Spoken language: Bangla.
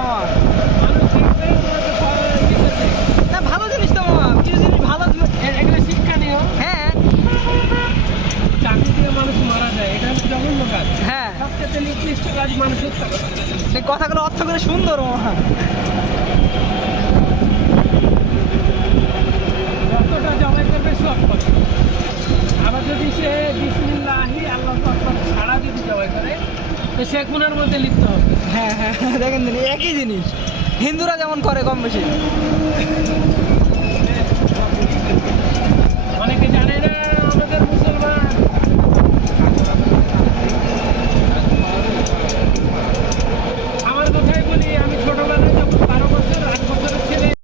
আমার ভালো জিনিস তো কিছু জিনিস ভালো এখানে শিক্ষা নিও। হ্যাঁ। চাকরি দিয়ে মানুষ মারা যায় এটা জঘন্য কাজ। হ্যাঁ। সবচেয়ে নিকৃষ্ট কাজ মানুষ সেই কথাগুলো অর্থ করে সুন্দর মামা। যতটা জমা করবে সব কথা যদি সে বিসমিল্লাহি আল্লাহ ছাড়া যদি জমা করে তো মধ্যে লিপ্ত হবে। হ্যাঁ হ্যাঁ। দেখেন একই জিনিস। হিন্দুরা যেমন করে কম বেশি।